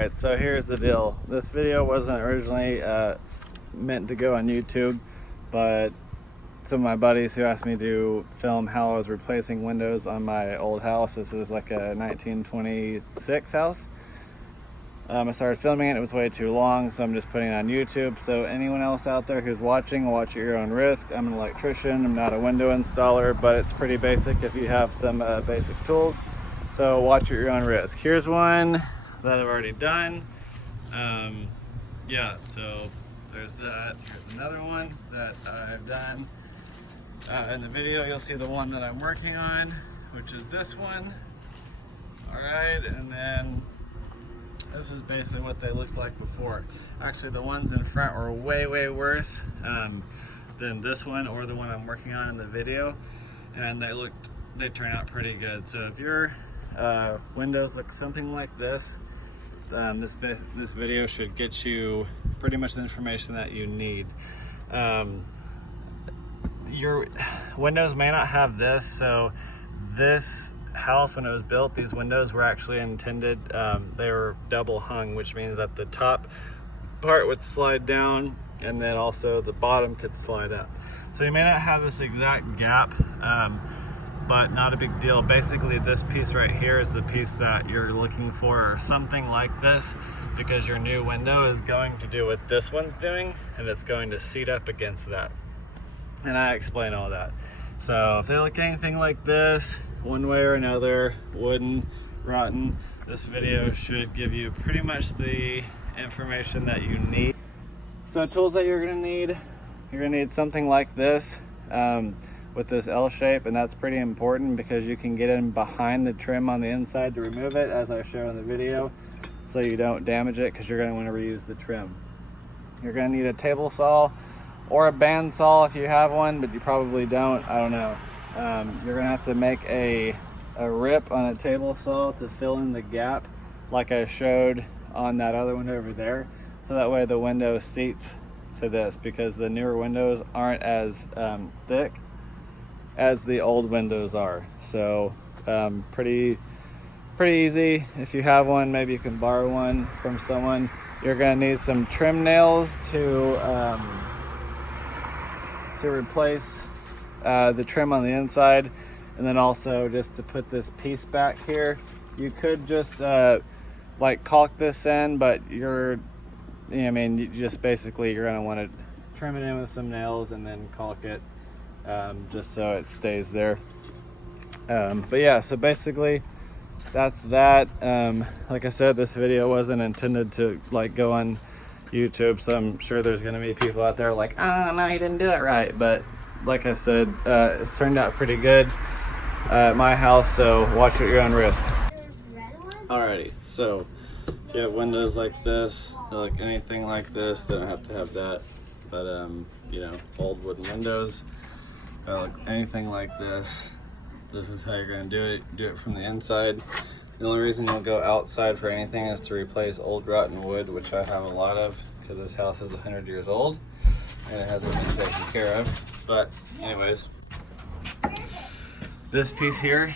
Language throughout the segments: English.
Alright, so here's the deal. This video wasn't originally meant to go on YouTube, but some of my buddies who asked me to film how I was replacing windows on my old house. This is like a 1926 house. I started filming it. It was way too long, so I'm just putting it on YouTube. So anyone else out there who's watching, watch at your own risk. I'm an electrician. I'm not a window installer, but it's pretty basic if you have some basic tools. So watch at your own risk. Here's one that I've already done. Yeah, so there's that. Here's another one that I've done. In the video, you'll see the one that I'm working on, which is this one. All right, and then this is basically what they looked like before. Actually, the ones in front were way worse than this one or the one I'm working on in the video, and they turned out pretty good. So if your windows look something like this, this video should get you pretty much the information that you need. Your windows may not have this, so this house, when it was built, these windows were actually intended, they were double hung, which means that the top part would slide down and then also the bottom could slide up. So you may not have this exact gap, but not a big deal. Basically, this piece right here is the piece that you're looking for, or something like this, because your new window is going to do what this one's doing, and it's going to seat up against that. And I explain all that. So if they look anything like this, one way or another, wooden, rotten, this video should give you pretty much the information that you need. So tools that you're gonna need something like this with this L shape, and that's pretty important because you can get in behind the trim on the inside to remove it, as I showed in the video, so you don't damage it, because you're gonna want to reuse the trim. You're gonna need a table saw or a band saw if you have one, but you probably don't, I don't know. You're gonna have to make a rip on a table saw to fill in the gap like I showed on that other one over there, so that way the window seats to this, because the newer windows aren't as thick as the old windows are. So pretty easy. If you have one, maybe you can borrow one from someone. You're gonna need some trim nails to replace the trim on the inside, and then also just to put this piece back here. You could just like caulk this in, but you just basically you're gonna want to trim it in with some nails and then caulk it, just so it stays there. But yeah, so basically that's that. Like I said, this video wasn't intended to like go on YouTube, so I'm sure there's gonna be people out there like, oh no, you didn't do it right. But like I said, it's turned out pretty good at my house, so watch at your own risk. Alrighty, so if you have windows like this, like anything like this, they don't have to have that, but old wooden windows, like anything like this is how you're gonna do it. Do it from the inside. The only reason you'll go outside for anything is to replace old rotten wood, which I have a lot of, because this house is 100 years old and it hasn't been taken care of. But anyways, this piece here,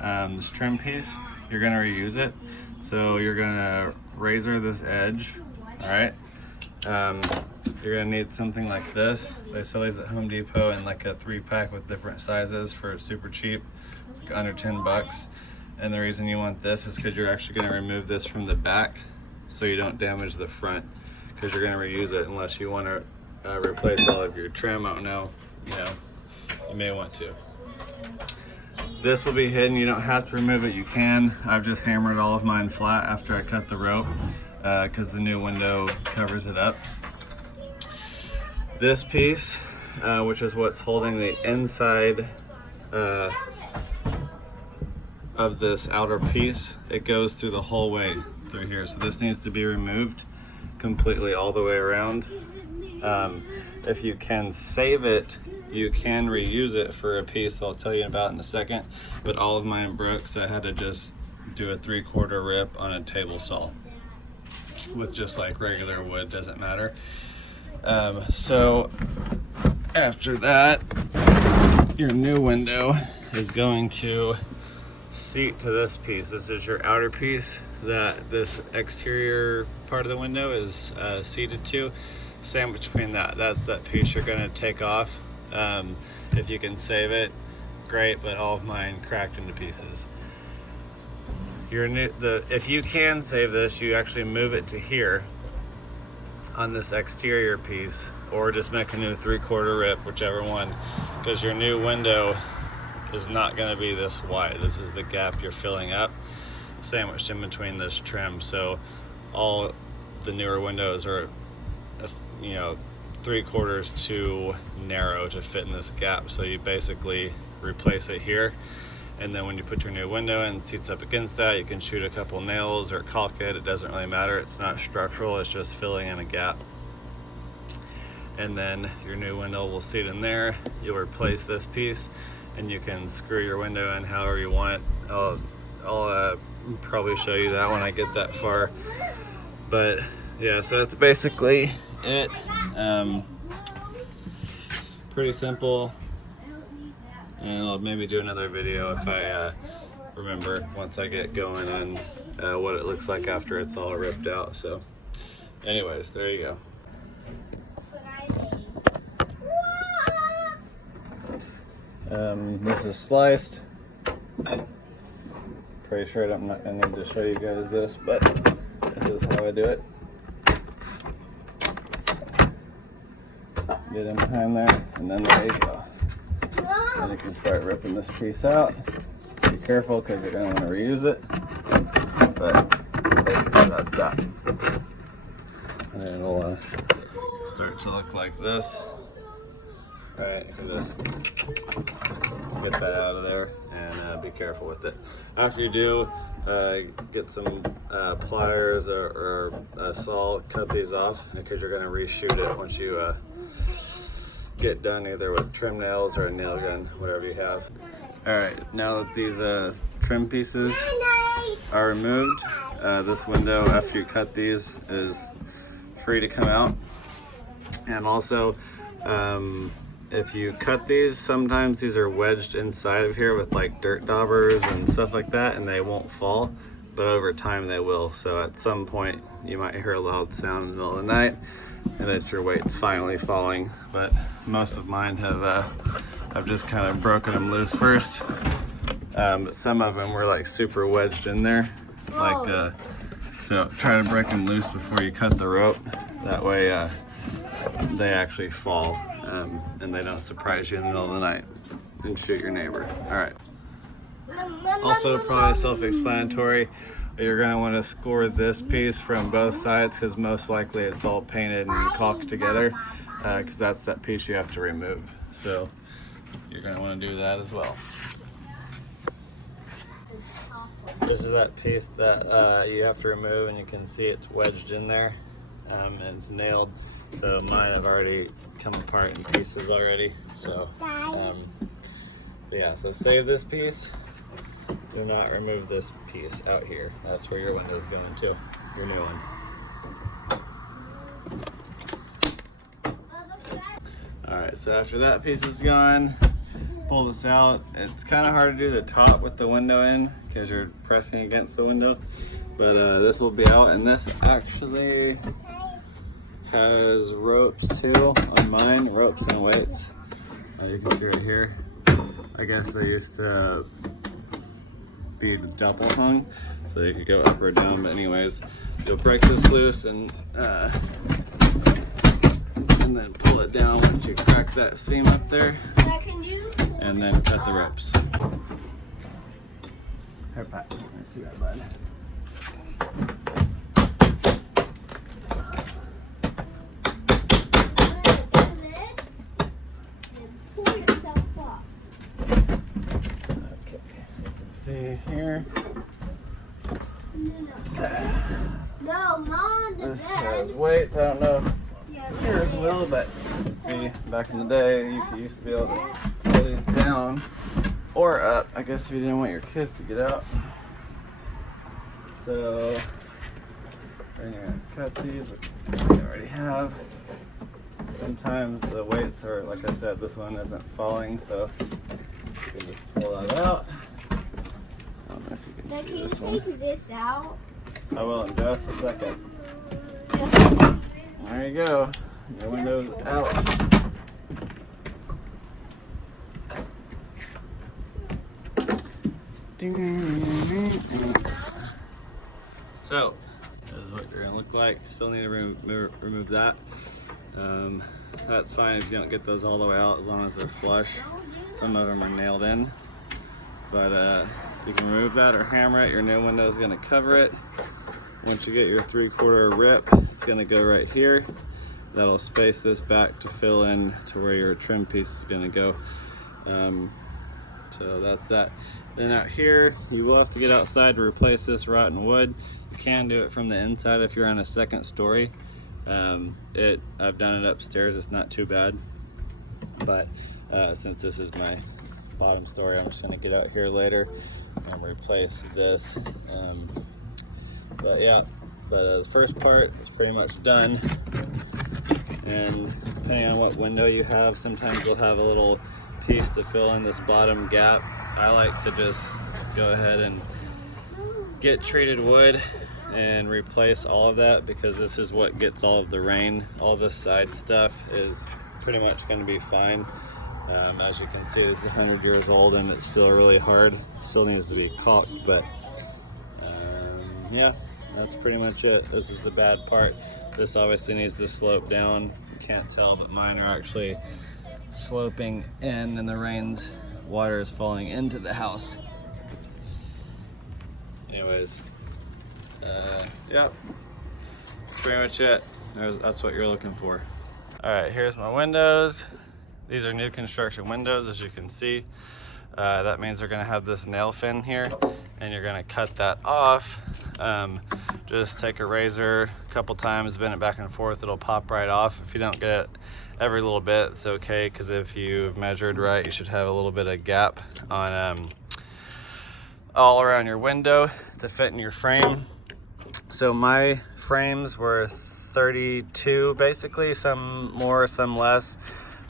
this trim piece, you're gonna reuse it. So you're gonna razor this edge, all right? You're gonna need something like this. They sell these at Home Depot in like a 3-pack with different sizes for super cheap, like under 10 bucks. And the reason you want this is because you're actually gonna remove this from the back so you don't damage the front, because you're gonna reuse it unless you wanna replace all of your trim. I don't know, you may want to. This will be hidden. You don't have to remove it. You can. I've just hammered all of mine flat after I cut the rope, because the new window covers it up. This piece, which is what's holding the inside of this outer piece, it goes through the whole way through here. So this needs to be removed completely all the way around. If you can save it, you can reuse it for a piece I'll tell you about in a second, but all of mine broke, so I had to just do a 3/4 rip on a table saw with just like regular wood, doesn't matter. So after that, your new window is going to seat to this piece. This is your outer piece. that this exterior part of the window is seated to, sandwiched between that's that piece you're going to take off. If you can save it, great, but all of mine cracked into pieces. If you can save this, you actually move it to here on this exterior piece, or just make a new 3/4 rip, whichever one, because your new window is not going to be this wide. This is the gap you're filling up, sandwiched in between this trim. So all the newer windows are, 3/4 too narrow to fit in this gap. So you basically replace it here, and then when you put your new window in, it seats up against that. You can shoot a couple nails or caulk it. It doesn't really matter. It's not structural. It's just filling in a gap. And then your new window will seat in there. You'll replace this piece, and you can screw your window in however you want. I'll probably show you that when I get that far. But yeah, so that's basically it. Pretty simple. And I'll maybe do another video if I remember once I get going on what it looks like after it's all ripped out. So anyways, there you go. This is sliced. Pretty sure I'm not gonna need to show you guys this, but this is how I do it. Get in behind there, and then there you go. And you can start ripping this piece out. Be careful because you're going to want to reuse it. But basically that's that. And then it'll start to look like this. Alright, you can just get that out of there and be careful with it. After you do, get some pliers or a saw, cut these off because you're going to reshoot it once you get done, either with trim nails or a nail gun, whatever you have. Alright, now that these trim pieces are removed, this window, after you cut these, is free to come out. And also, if you cut these, sometimes these are wedged inside of here with like dirt daubers and stuff like that, and they won't fall, but over time they will. So at some point you might hear a loud sound in the middle of the night, and that your weight's finally falling. But most of mine have I've just kind of broken them loose first. But some of them were like super wedged in there, like so try to break them loose before you cut the rope. That way they actually fall, and they don't surprise you in the middle of the night and shoot your neighbor. All right. Also, probably self-explanatory, you're going to want to score this piece from both sides because most likely it's all painted and caulked together, because that's that piece you have to remove. So you're going to want to do that as well. This is that piece that you have to remove, and you can see it's wedged in there, and it's nailed. So mine have already come apart in pieces already. So yeah, so save this piece. Do not remove this piece out here. That's where your window is going to, your new one. Alright, so after that piece is gone, pull this out. It's kind of hard to do the top with the window in because you're pressing against the window. But this will be out, and this actually has ropes too on mine, ropes and weights. You can see right here. I guess they used to be double hung, so you could go up or down. But anyways, you'll break this loose and then pull it down once you crack that seam up there, and then cut the ropes. Here, Pat, let me see that, bud. See here. No, Mom. This has weights. I don't know if yours will, but see, back in the day, you used to be able to pull these down or up. I guess if you didn't want your kids to get out. So then you're gonna cut these, which we already have. Sometimes the weights are, like I said, this one isn't falling, so you can just pull that out. I don't know if you can see this one. Can you take this out? I will in just a second. There you go. Your window's out. So, this is what you're gonna look like. Still need to remove that. That's fine if you don't get those all the way out, as long as they're flush. Some of them are nailed in, but you can remove that or hammer it. Your new window is gonna cover it. Once you get your 3/4 rip, it's gonna go right here. That'll space this back to fill in to where your trim piece is gonna go. So that's that. Then out here, you will have to get outside to replace this rotten wood. You can do it from the inside if you're on a second story. I've done it upstairs, it's not too bad. But since this is my bottom story, I'm just gonna get out here later and replace this. The first part is pretty much done. And depending on what window you have, sometimes you'll have a little piece to fill in this bottom gap. I like to just go ahead and get treated wood and replace all of that, because this is what gets all of the rain. All this side stuff is pretty much going to be fine. As you can see, this is 100 years old and it's still really hard. Still needs to be caulked, but yeah, that's pretty much it. This is the bad part. This obviously needs to slope down. You can't tell, but mine are actually sloping in, and the rain's water is falling into the house. Anyways, yeah, that's pretty much it. That's what you're looking for. All right, here's my windows. These are new construction windows, as you can see. That means they're gonna have this nail fin here, and you're gonna cut that off. Just take a razor a couple times, bend it back and forth, it'll pop right off. If you don't get it every little bit, it's okay, because if you measured right, you should have a little bit of gap on all around your window to fit in your frame. So my frames were 32 basically, some more, some less,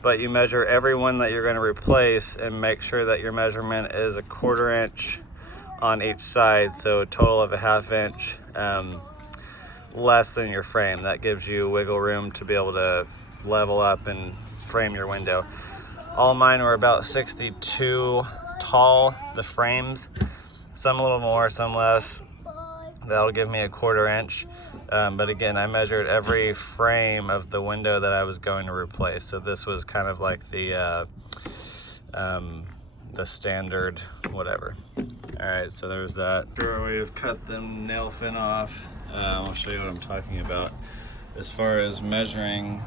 but you measure every one that you're going to replace and make sure that your measurement is a 1/4 inch on each side, so a total of a 1/2 inch less than your frame. That gives you wiggle room to be able to level up and frame your window. All mine were about 62 tall, the frames, some a little more, some less. That'll give me a 1/4 inch. But again, I measured every frame of the window that I was going to replace. So this was kind of like the standard whatever. All right, so there's that. Sure, we've cut the nail fin off. I'll show you what I'm talking about. As far as measuring,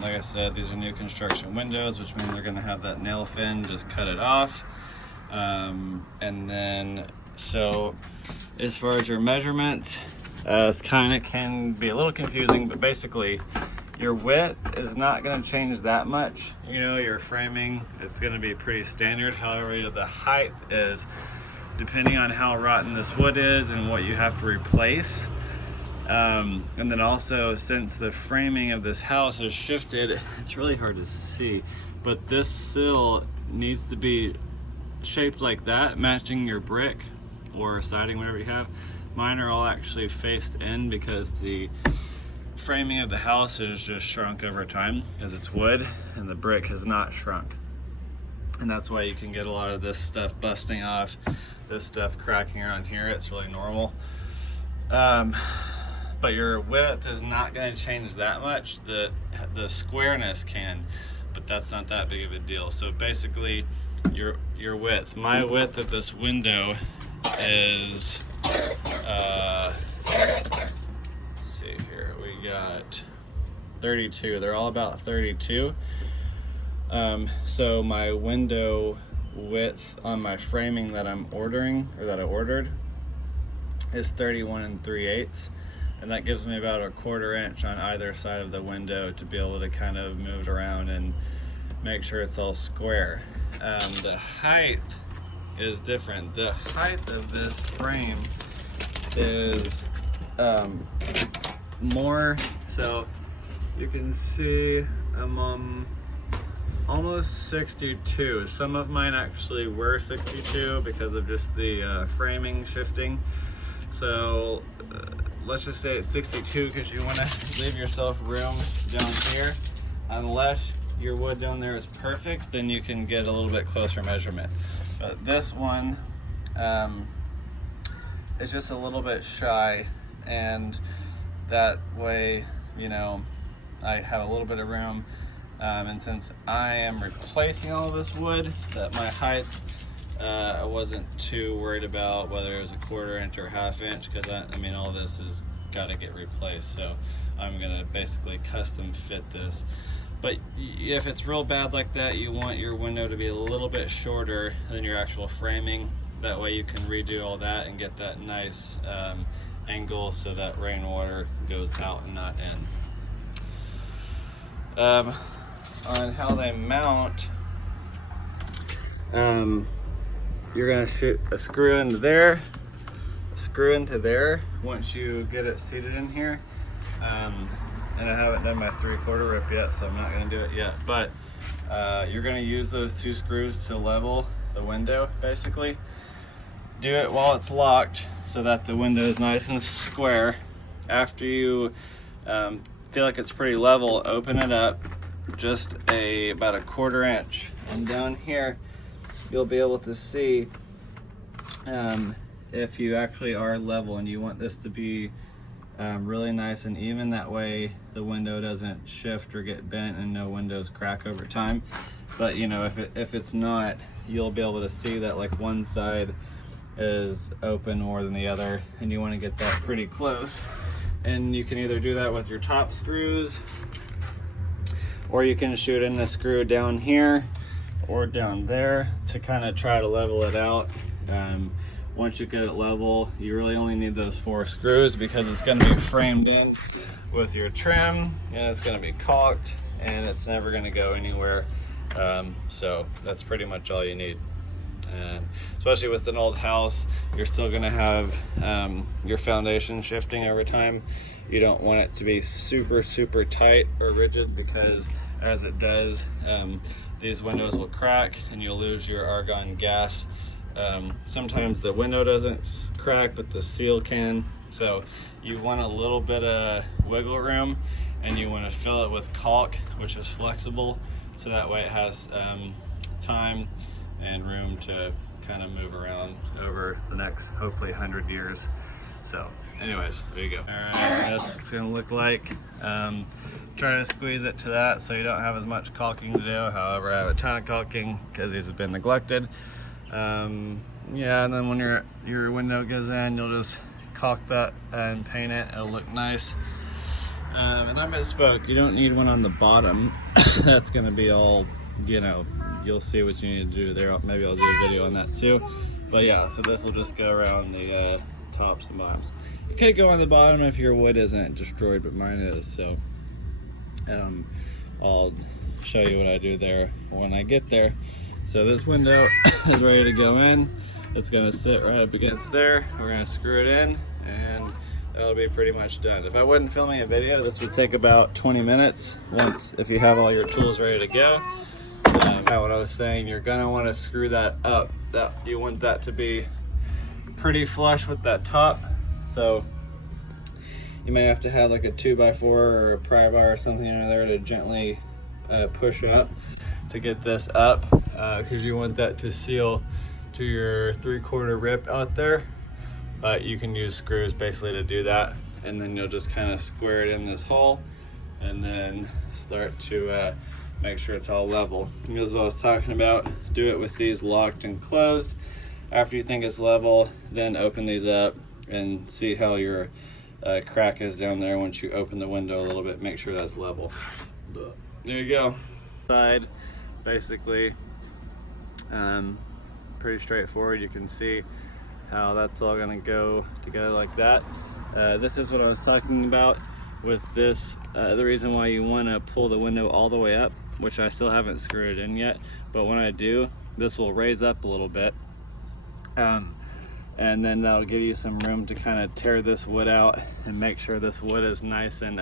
like I said, these are new construction windows, which means they're gonna have that nail fin. Just cut it off. And then, so as far as your measurements, it kind of can be a little confusing, but basically your width is not going to change that much. You know, your framing, it's going to be pretty standard. However, the height is depending on how rotten this wood is and what you have to replace. And then also, since the framing of this house has shifted, it's really hard to see, but this sill needs to be shaped like that, matching your brick or siding, whatever you have. Mine are all actually faced in because the framing of the house has just shrunk over time as it's wood, and the brick has not shrunk. And that's why you can get a lot of this stuff busting off, this stuff cracking around here. It's really normal. But your width is not going to change that much. The squareness can, but that's not that big of a deal. So basically, your width, my width of this window is let's see here, we got 32. They're all about 32. So my window width on my framing that I'm ordering, or that I ordered, is 31 3/8, and that gives me about a 1/4 inch on either side of the window to be able to kind of move it around and make sure it's all square. The height is different. The height of this frame is more, so you can see I'm almost 62. Some of mine actually were 62 because of just the framing shifting. So let's just say it's 62 because you want to leave yourself room down here. Unless your wood down there is perfect, then you can get a little bit closer measurement. But this one is just a little bit shy, and that way, you know, I have a little bit of room. And since I am replacing all of this wood, that my height, I wasn't too worried about whether it was a 1/4 inch or 1/2 inch, because I mean, all this has got to get replaced. So I'm gonna basically custom fit this. But if it's real bad like that, you want your window to be a little bit shorter than your actual framing. That way you can redo all that and get that nice angle so that rainwater goes out and not in. On how they mount, you're gonna shoot a screw into there, a screw into there once you get it seated in here. And I haven't done my 3/4 rip yet, so I'm not gonna do it yet. But you're gonna use those 2 screws to level the window, basically. Do it while it's locked so that the window is nice and square. After you feel like it's pretty level, open it up just about a 1/4 inch. And down here, you'll be able to see if you actually are level, and you want this to be really nice and even. That way the window doesn't shift or get bent and no windows crack over time. But you know, if it's not, you'll be able to see that like one side is open more than the other, and you want to get that pretty close. And you can either do that with your top screws, or you can shoot in a screw down here or down there to kind of try to level it out. Once you get it level, you really only need those 4 screws, because it's going to be framed in with your trim, and it's going to be caulked, and it's never going to go anywhere. So that's pretty much all you need. And especially with an old house, you're still going to have your foundation shifting over time. You don't want it to be super tight or rigid, because as it does, these windows will crack and you'll lose your argon gas. Sometimes the window doesn't crack, but the seal can. So you want a little bit of wiggle room, and you want to fill it with caulk, which is flexible, so that way it has time and room to kind of move around over the next, hopefully, 100 years. So anyways, there you go. All right, that's what it's gonna look like. Try to squeeze it to that so you don't have as much caulking to do. However, I have a ton of caulking because these have been neglected. Yeah, and then when your window goes in, you'll just caulk that and paint it. It'll look nice. And I misspoke, you don't need one on the bottom. That's gonna be all, you know, you'll see what you need to do there. Maybe I'll do a video on that too. But yeah, so this will just go around the tops and bottoms. It could go on the bottom if your wood isn't destroyed, but mine is. So I'll show you what I do there when I get there. So this window is ready to go in. It's gonna sit right up against there. We're gonna screw it in, and that'll be pretty much done. If I wasn't filming a video, this would take about 20 minutes if you have all your tools ready to go. What I was saying, you're gonna want to screw that up. You want that to be pretty flush with that top. So you may have to have like a 2x4 or a pry bar or something in there to gently push up to get this up, because you want that to seal to your 3/4 rip out there. But you can use screws basically to do that, and then you'll just kind of square it in this hole, and then start to make sure it's all level. Here's what I was talking about. Do it with these locked and closed. After you think it's level, then open these up and see how your crack is down there. Once you open the window a little bit, make sure that's level. There you go. Side, basically, pretty straightforward. You can see how that's all gonna go together like that. This is what I was talking about with this. The reason why you want to pull the window all the way up, which I still haven't screwed in yet, but when I do, this will raise up a little bit, and then that'll give you some room to kind of tear this wood out and make sure this wood is nice and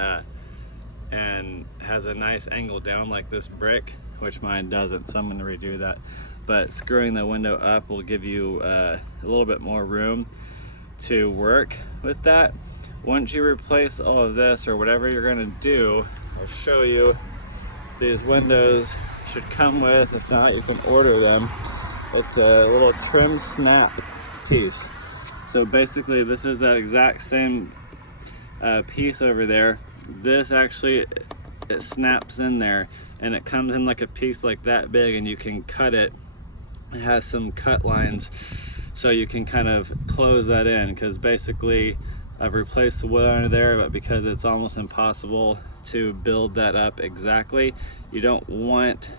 has a nice angle down like this brick, which mine doesn't, so I'm going to redo that. But screwing the window up will give you a little bit more room to work with that. once you replace all of this or whatever you're gonna do, I'll show you, these windows should come with, if not you can order them, it's a little trim snap piece. So basically this is that exact same piece over there. This actually, it snaps in there and it comes in like a piece like that big, and you can cut it. It has some cut lines so you can kind of close that in, because basically I've replaced the wood under there, but because it's almost impossible to build that up exactly, you don't want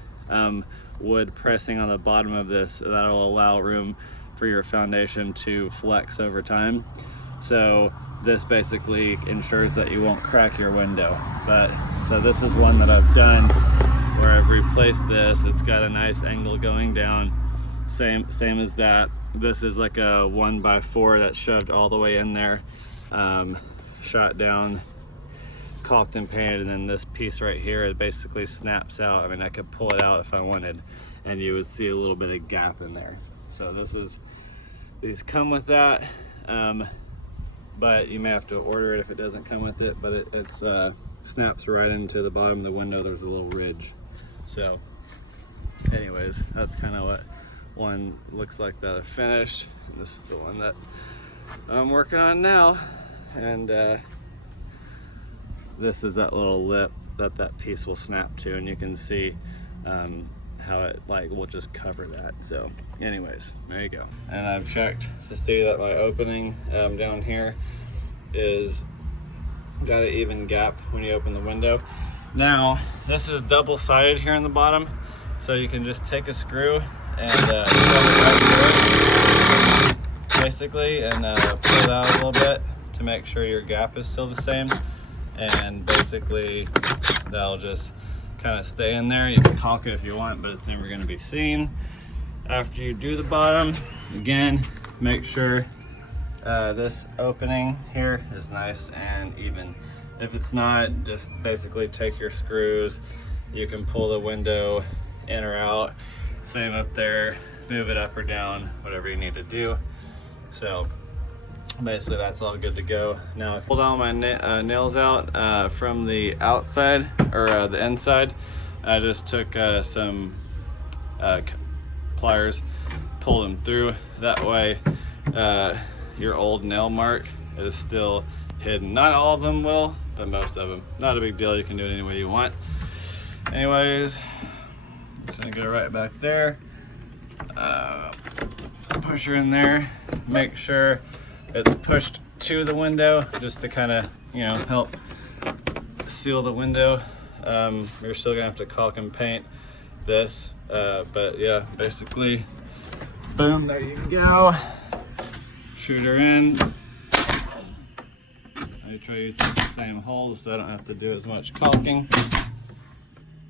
wood pressing on the bottom of this. That'll allow room for your foundation to flex over time. So this basically ensures that you won't crack your window. But so this is one that I've done where I've replaced this. It's got a nice angle going down, same as that. This is like a 1x4 that's shoved all the way in there, shot down, caulked and painted, and then this piece right here, it basically snaps out. I mean, I could pull it out if I wanted, and you would see a little bit of gap in there. So these come with that, but you may have to order it if it doesn't come with it, but it snaps right into the bottom of the window. There's a little ridge. So anyways, that's kind of what one looks like that I finished. And this is the one that I'm working on now. And this is that little lip that piece will snap to, and you can see how it will just cover that. So anyways, there you go. And I've checked to see that my opening down here is got an even gap when you open the window. Now this is double-sided here in the bottom, so you can just take a screw and shove it right through it, basically, and pull it out a little bit to make sure your gap is still the same, and basically that'll just kind of stay in there. You can caulk it if you want, but it's never going to be seen. After you do the bottom, again, make sure this opening here is nice and even. If it's not, just basically take your screws. You can pull the window in or out. Same up there, move it up or down, whatever you need to do. So basically that's all good to go. Now I pulled all my nails out from the outside, or the inside. I just took some pliers, pulled them through. That way your old nail mark is still hidden. Not all of them will, but most of them. Not a big deal, you can do it any way you want. Anyways, just gonna go right back there. Push her in there, make sure it's pushed to the window just to kind of, help seal the window. You're still gonna have to caulk and paint this, but yeah, basically, boom, there you go. Shoot her in. I try using the same holes so I don't have to do as much caulking.